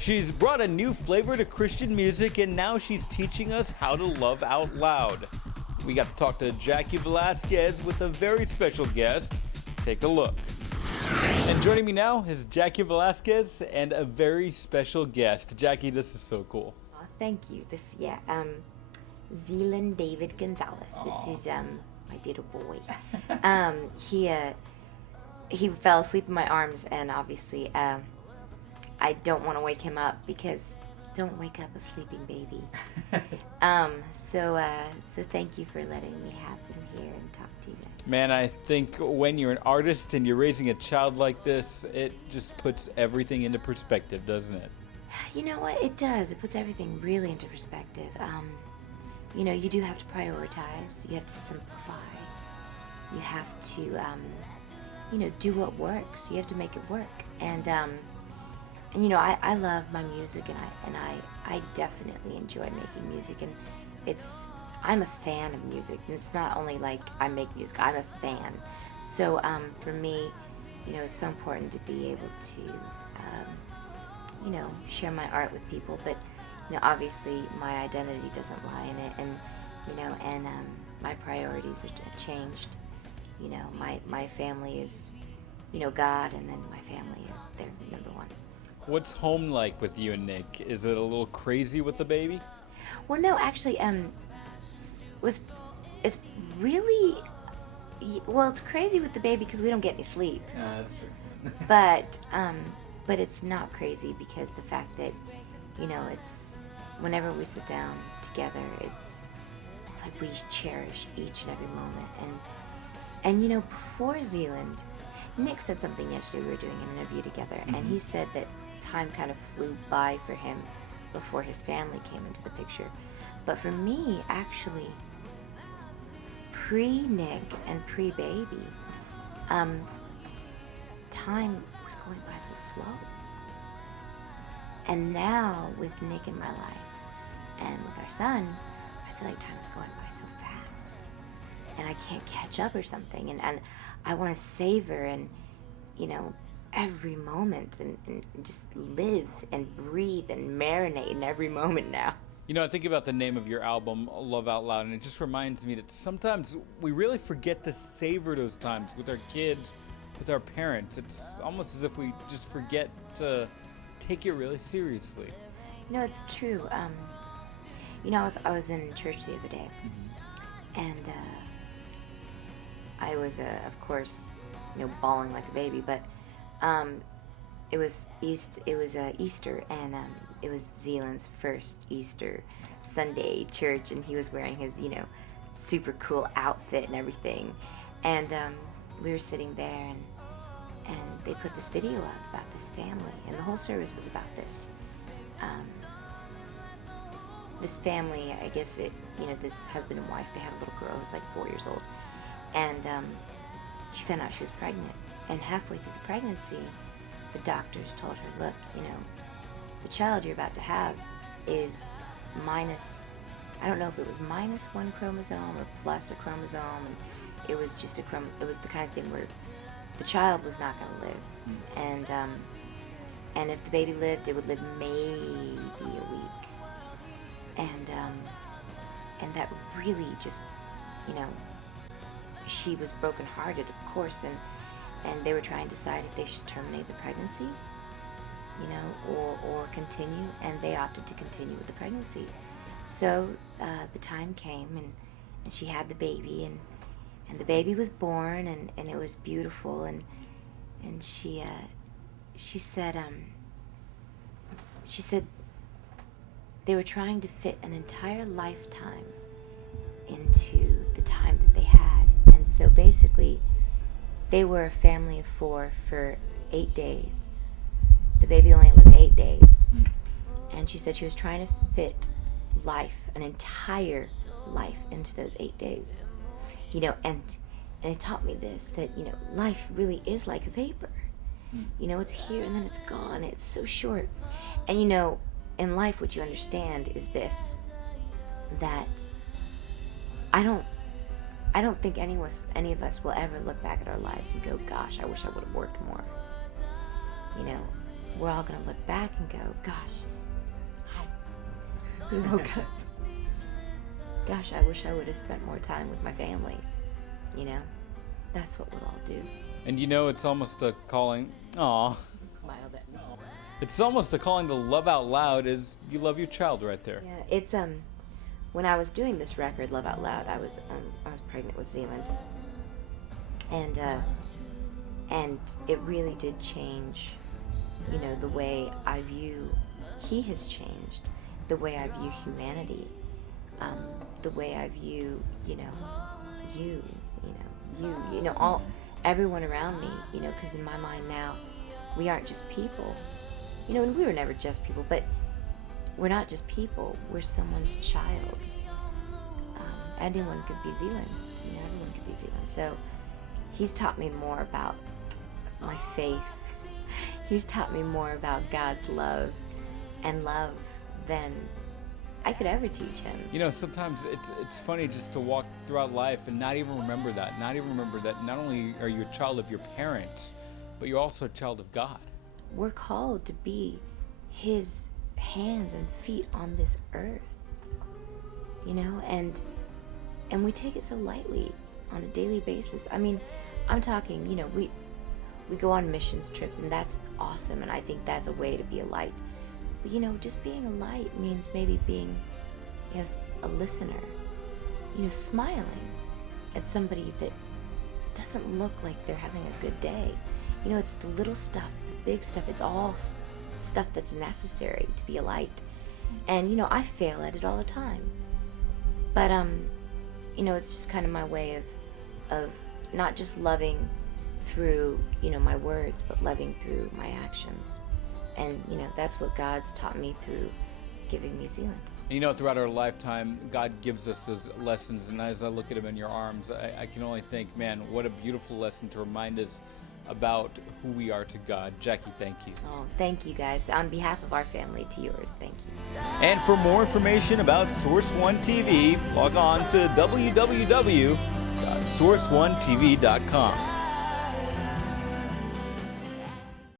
She's brought a new flavor to Christian music, and now she's teaching us how to love out loud. We got to talk to Jaci Velasquez with a very special guest. Take a look. And joining me now is Jaci Velasquez and a very special guest. Jaci, this is so cool. Oh, thank you. Zealand David Gonzalez. This is my little boy. He fell asleep in my arms, and obviously I don't want to wake him up because don't wake up a sleeping baby. So thank you for letting me have him here and talk to you. Man, I think when you're an artist and you're raising a child like this, it just puts everything into perspective, doesn't it? You know what? It does. It puts everything really into perspective. You do have to prioritize. You have to simplify. You have to, do what works. You have to make it work. And I love my music, and I definitely enjoy making music, and I'm a fan of music, and it's not only like I make music, I'm a fan. So for me, it's so important to be able to, share my art with people, but obviously my identity doesn't lie in it, and my priorities have changed. My family is, God, and then my family, they're number one. What's home like with you and Nick? Is it a little crazy with the baby? Well, no, actually, it's really, it's crazy with the baby because we don't get any sleep. That's true. But it's not crazy because the fact that, it's whenever we sit down together, it's like we cherish each and every moment. And before Zealand, Nick said something yesterday. We were doing an interview together, and he said that time kind of flew by for him before his family came into the picture. But for me, actually, pre-Nick and pre-baby, time was going by so slow. And now with Nick in my life and with our son, I feel like time is going by so fast. And I can't catch up or something. And I want to savor and, every moment and just live and breathe and marinate in every moment now. I think about the name of your album, Love Out Loud, and it just reminds me that sometimes we really forget to savor those times with our kids, with our parents. It's almost as if we just forget to take it really seriously. It's true. I was in church the other day, and I was, of course, bawling like a baby, but it was Easter, and it was Zealand's first Easter Sunday church, and he was wearing his, super cool outfit and everything. And we were sitting there, and they put this video up about this family, and the whole service was about this. This family, I guess this husband and wife, they had a little girl who was like 4 years old, and she found out she was pregnant. And halfway through the pregnancy, the doctors told her, look, the child you're about to have is minus, I don't know if it was minus one chromosome or plus a chromosome, and it was just it was the kind of thing where the child was not going to live. And if the baby lived, it would live maybe a week. And that really just, she was brokenhearted, of course, and they were trying to decide if they should terminate the pregnancy, or continue, and they opted to continue with the pregnancy. So the time came, and she had the baby, and the baby was born, and it was beautiful, and she said they were trying to fit an entire lifetime into the time that they had, and so basically they were a family of 4 for 8 days. The baby only lived 8 days. And she said she was trying to fit life, an entire life, into those 8 days. And it taught me this, that, life really is like a vapor. It's here and then it's gone. It's so short. And, in life what you understand is this, that I don't think any of us will ever look back at our lives and go, gosh, I wish I would have worked more. we're all gonna look back and go, gosh, you woke up. Gosh, I wish I would have spent more time with my family. You know, that's what we'll all do. And you know, it's almost a calling. Aw. Smiled at me. It's almost a calling to love out loud as you love your child right there. Yeah, it's when I was doing this record, Love Out Loud, I was pregnant with Zealand, and it really did change, you know, the way I view. He has changed the way I view humanity, the way I view, you know, all everyone around me, you know, because in my mind now, we aren't just people, you know, and we were never just people, but we're not just people, we're someone's child. Anyone could be Zealand, you know, everyone could be Zealand. So he's taught me more about my faith. He's taught me more about God's love and love than I could ever teach him. You know, sometimes it's funny just to walk throughout life and not even remember that. Not only are you a child of your parents, but you're also a child of God. We're called to be his hands and feet on this earth, you know, and we take it so lightly on a daily basis. I mean, I'm talking, you know, we go on missions trips, and that's awesome, and I think that's a way to be a light. But, you know, just being a light means maybe being, you know, a listener, you know, smiling at somebody that doesn't look like they're having a good day. You know, it's the little stuff, the big stuff, it's all stuff that's necessary to be a light. And, you know, I fail at it all the time. But, you know, it's just kind of my way of not just loving through, you know, my words, but loving through my actions. And, you know, that's what God's taught me through giving me Zealand. You know, throughout our lifetime, God gives us those lessons, and as I look at him in your arms, I can only think, man, what a beautiful lesson to remind us about who we are to God. Jackie, thank you. Oh, thank you, guys. On behalf of our family, to yours, thank you. And for more information about Source One TV, log on to www.sourceonetv.com.